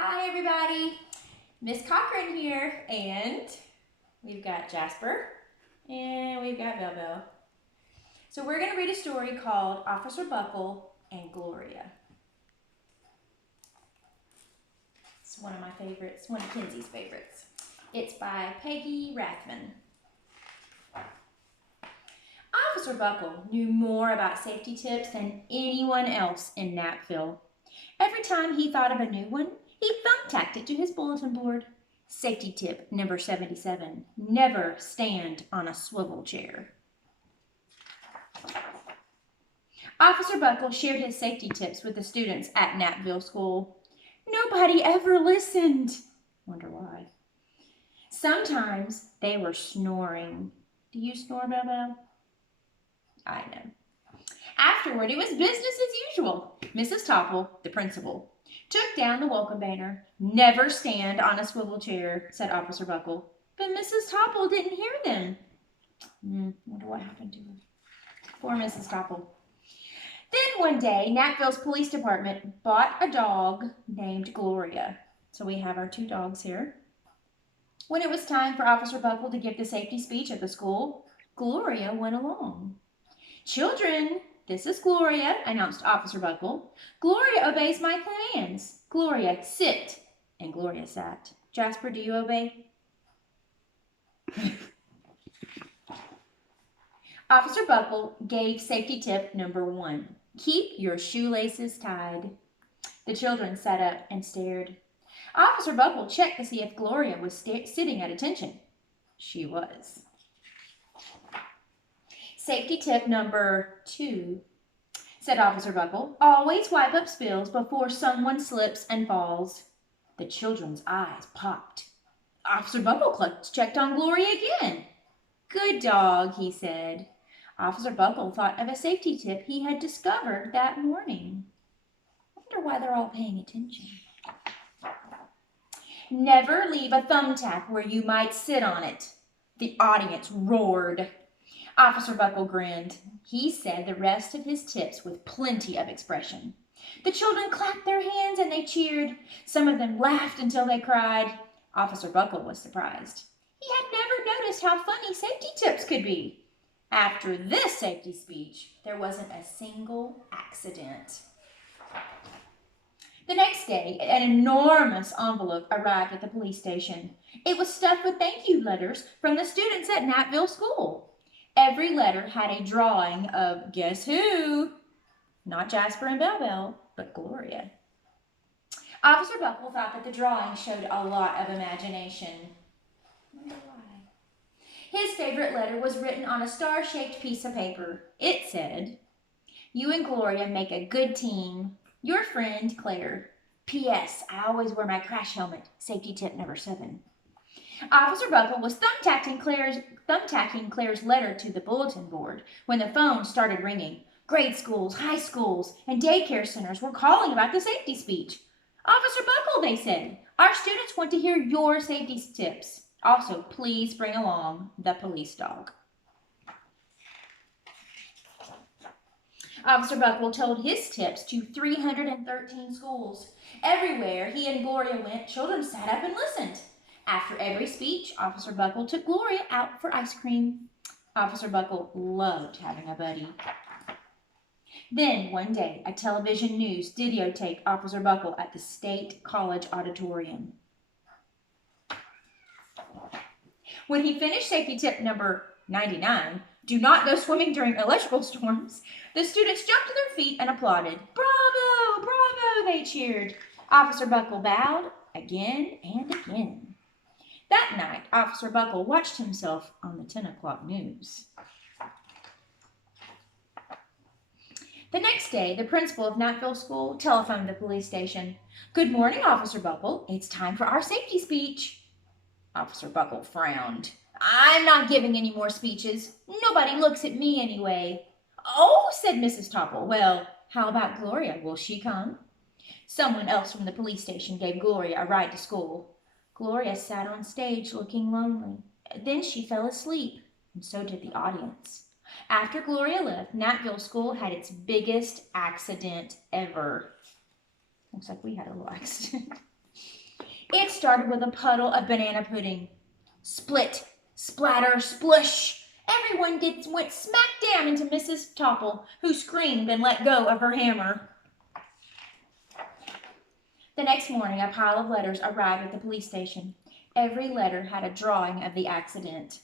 Hi everybody, Miss Cochran here, and we've got Jasper and we've got Belle. So we're going to read a story called Officer Buckle and Gloria. It's one of my favorites, one of Kenzie's favorites. It's by Peggy Rathmann. Officer Buckle knew more about safety tips than anyone else in Napville. Every time he thought of a new one, he thumbtacked it to his bulletin board. Safety tip number 77, never stand on a swivel chair. Officer Buckle shared his safety tips with the students at Napville School. Nobody ever listened. Wonder why. Sometimes they were snoring. Do you snore, Belle? I know. Afterward, it was business as usual. Mrs. Topple, the principal, took down the welcome banner. Never stand on a swivel chair, said Officer Buckle. But Mrs. Topple didn't hear them. Wonder what happened to her. Poor Mrs. Topple. Then one day, Napville's police department bought a dog named Gloria. So we have our two dogs here. When it was time for Officer Buckle to give the safety speech at the school, Gloria went along. Children, this is Gloria, announced Officer Buckle. Gloria obeys my commands. Gloria, sit. And Gloria sat. Jasper, do you obey? Officer Buckle gave safety tip number 1. Keep your shoelaces tied. The children sat up and stared. Officer Buckle checked to see if Gloria was sitting at attention. She was. Safety tip number 2, said Officer Buckle. Always wipe up spills before someone slips and falls. The children's eyes popped. Officer Buckle checked on Gloria again. Good dog, he said. Officer Buckle thought of a safety tip he had discovered that morning. I wonder why they're all paying attention. Never leave a thumbtack where you might sit on it. The audience roared. Officer Buckle grinned. He said the rest of his tips with plenty of expression. The children clapped their hands and they cheered. Some of them laughed until they cried. Officer Buckle was surprised. He had never noticed how funny safety tips could be. After this safety speech, there wasn't a single accident. The next day, an enormous envelope arrived at the police station. It was stuffed with thank you letters from the students at Napville School. Every letter had a drawing of guess who? Not Jasper and Belle, but Gloria. Officer Buckle thought that the drawing showed a lot of imagination. I wonder why. His favorite letter was written on a star-shaped piece of paper. It said, "You and Gloria make a good team. Your friend, Claire. P.S. I always wear my crash helmet. Safety tip number 7. Officer Buckle was thumbtacking Claire's letter to the bulletin board when the phone started ringing. Grade schools, high schools, and daycare centers were calling about the safety speech. Officer Buckle, they said, our students want to hear your safety tips. Also, please bring along the police dog. Officer Buckle told his tips to 313 schools. Everywhere he and Gloria went, children sat up and listened. After every speech, Officer Buckle took Gloria out for ice cream. Officer Buckle loved having a buddy. Then, one day, a television news videotaped Officer Buckle at the State College Auditorium. When he finished safety tip number 99, do not go swimming during electrical storms, the students jumped to their feet and applauded. Bravo, bravo, they cheered. Officer Buckle bowed again and again. That night, Officer Buckle watched himself on the 10 o'clock news. The next day, the principal of Napville School telephoned the police station. Good morning, Officer Buckle. It's time for our safety speech. Officer Buckle frowned. I'm not giving any more speeches. Nobody looks at me anyway. Oh, said Mrs. Topple. Well, how about Gloria? Will she come? Someone else from the police station gave Gloria a ride to school. Gloria sat on stage looking lonely. Then she fell asleep, and so did the audience. After Gloria left, Napville School had its biggest accident ever. Looks like we had a little accident. It started with a puddle of banana pudding. Split, splatter, splush. Everyone went smack down into Mrs. Topple, who screamed and let go of her hammer. The next morning, a pile of letters arrived at the police station. Every letter had a drawing of the accident.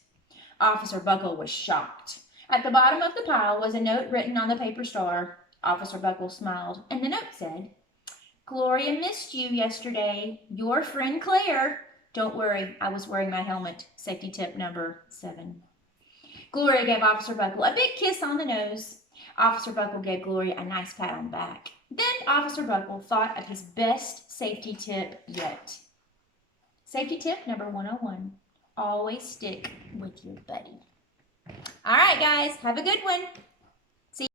Officer Buckle was shocked. At the bottom of the pile was a note written on the paper star. Officer Buckle smiled, and the note said, "Gloria missed you yesterday. Your friend Claire. Don't worry, I was wearing my helmet. Safety tip number 7. Gloria gave Officer Buckle a big kiss on the nose. Officer Buckle gave Gloria a nice pat on the back. Then Officer Buckle thought of his best safety tip yet. Safety tip number 101. Always stick with your buddy. All right, guys, have a good one.